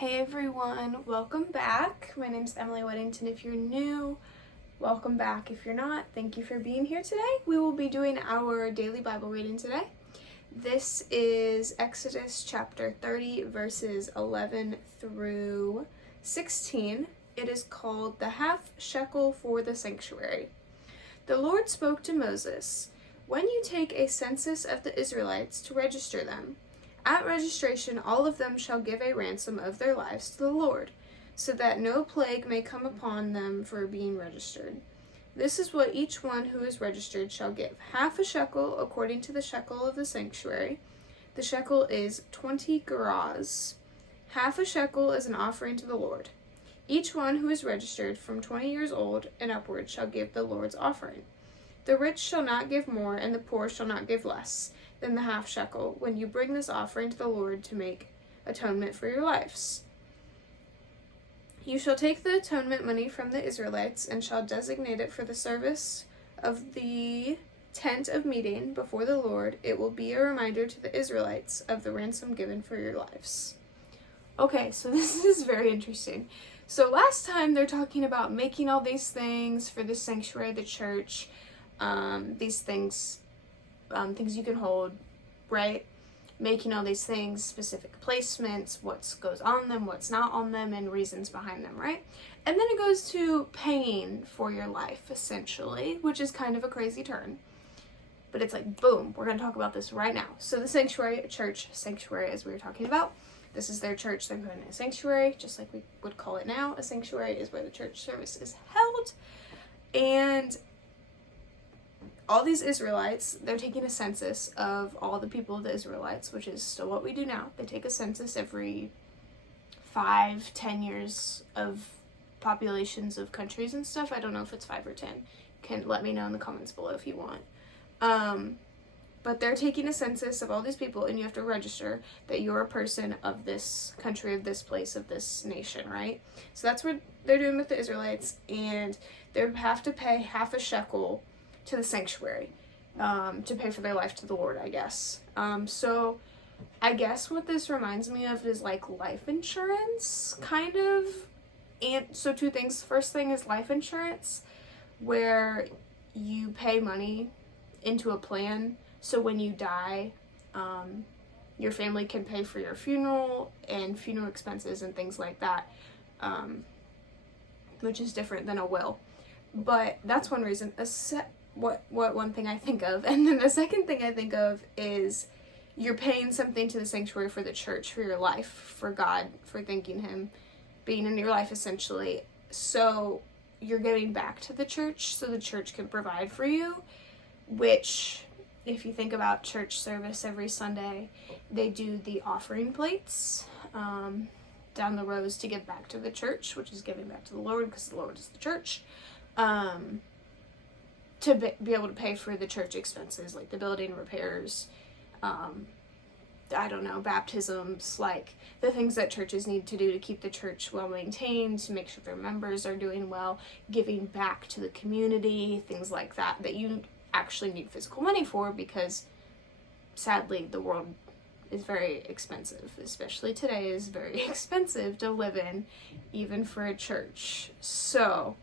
Hey everyone, welcome back. My name's Emily Weddington. If you're new, welcome back. If you're not, thank you for being here today. We will be doing our daily Bible reading today. This is Exodus chapter 30, verses 11 through 16. It is called the half shekel for the sanctuary. The Lord spoke to Moses, "When you take a census of the Israelites to register them, at registration all of them shall give a ransom of their lives to the Lord, so that no plague may come upon them for being registered. This is what each one who is registered shall give: half a shekel according to the shekel of the sanctuary. The shekel is 20 gerahs. Half a shekel is an offering to the Lord. Each one who is registered from 20 years old and upward shall give the Lord's offering. The rich shall not give more, and the poor shall not give less than the half shekel when you bring this offering to the Lord to make atonement for your lives. You shall take the atonement money from the Israelites and shall designate it for the service of the tent of meeting before the Lord. It will be a reminder to the Israelites of the ransom given for your lives." Okay, so this is very interesting. So last time they're talking about making all these things for the sanctuary, the church, these things you can hold, right? Making all these things, specific placements, what goes on them, what's not on them, and reasons behind them, right? And then it goes to paying for your life, essentially, which is kind of a crazy turn. But it's like, boom, we're going to talk about this right now. So the sanctuary, church sanctuary, as we were talking about, this is their church. They're putting a sanctuary, just like we would call it now. A sanctuary is where the church service is held. And all these Israelites, they're taking a census of all the people of the Israelites, which is still what we do now. They take a census every 5-10 years of populations of countries and stuff. I don't know if it's 5 or 10. Can let me know in the comments below if you want. But they're taking a census of all these people, and you have to register that you're a person of this country, of this place, of this nation, right? So that's what they're doing with the Israelites, and they have to pay half a shekel to the sanctuary, to pay for their life to the Lord, I guess. So I guess what this reminds me of is like life insurance, kind of. And so two things. First thing is life insurance, where you pay money into a plan, so when you die, your family can pay for your funeral and funeral expenses and things like that, which is different than a will. But that's one reason. What one thing I think of. And then the second thing I think of is you're paying something to the sanctuary for the church, for your life, for God, for thanking Him being in your life, essentially. So you're giving back to the church so the church can provide for you, which, if you think about church service every Sunday, they do the offering plates down the rows to give back to the church, which is giving back to the Lord, because the Lord is the church. To be able to pay for the church expenses, like the building repairs, I don't know, baptisms, like the things that churches need to do to keep the church well maintained, to make sure their members are doing well, giving back to the community, things like that, that you actually need physical money for, because sadly the world is very expensive, especially today is very expensive to live in, even for a church. So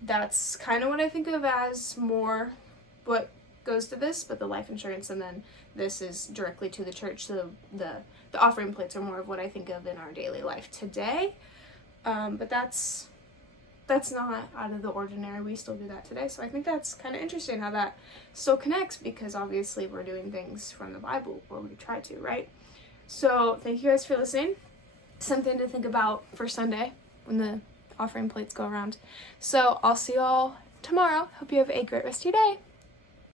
that's kind of what I think of as more what goes to this, but the life insurance, and then this is directly to the church. So the offering plates are more of what I think of in our daily life today. But that's not out of the ordinary. We still do that today. So I think that's kind of interesting how that still connects, because obviously we're doing things from the Bible, or we try to, right? So thank you guys for listening. Something to think about for Sunday when the offering plates go around. So I'll see you all tomorrow. Hope you have a great rest of your day.